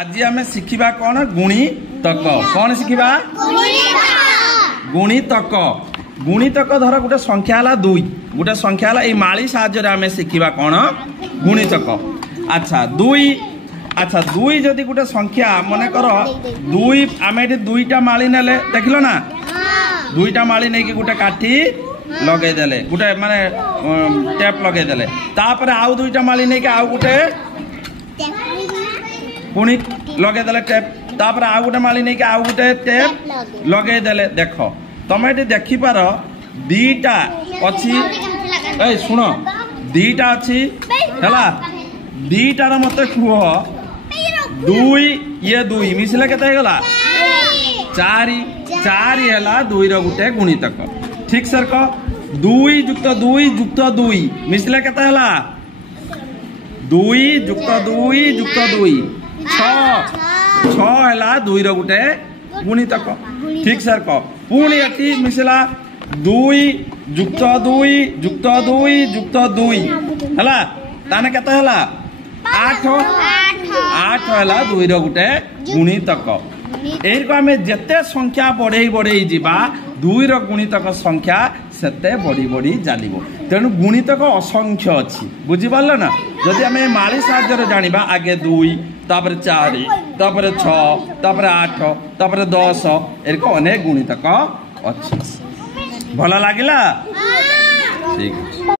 आज आम शिखा कौन गुणितक कौन शिखा गुणितक गुणितक धर गोटे संख्या है 2 गोटे संख्या है माली साहाय्य आम शिखा कौन गुणितक। अच्छा 2 अच्छा 2 जदि गोटे संख्या मन कर 2 आम ये 2टा माली नेले देख लो ना 2टा माली नहीं गोटे काठी लगेदेले गोटे माने टेप लगेदेले तापर आउ 2टा माली नहीं आउ गोटे पुणी लगेदेले टेप तापर आउ गोटे माली नहीं आउ गोटे टेप लगेदेले देख तुम ये देखिपार 2टा अच्छी ए शुण 2टा अच्छी है 2टार मत कुह 2 ये 2 मिसले केते गला 4 4 है 2 गोटे गुणितक ठीक सर कह 2 युक्त 2 युक्त 2 मिसले केते हला 2 युक्त 2 युक्त 2 6 है 2 गोटे गुणितक ठीक सर कह पुणी ये मिसला 2 युक्त 2 युक्त 2 युक्त 2 है ताने केते हला 8 8 है 2 गोटे गुणितक एही को आमे जेते संख्या बढ़े बढ़े जीवा 2 गुणितक संख्या सेते बढ़ी बढ़ी जानिबो तेणु गुणितक असंख्य अच्छी बुझी पारल ना जदि आमे माली साहाय्य जानिबा आगे 2 तापर 4 तापर 6 तापर 8 तापर 10 एरको अनेक गुणितक अच्छी भल लागिला ठीक।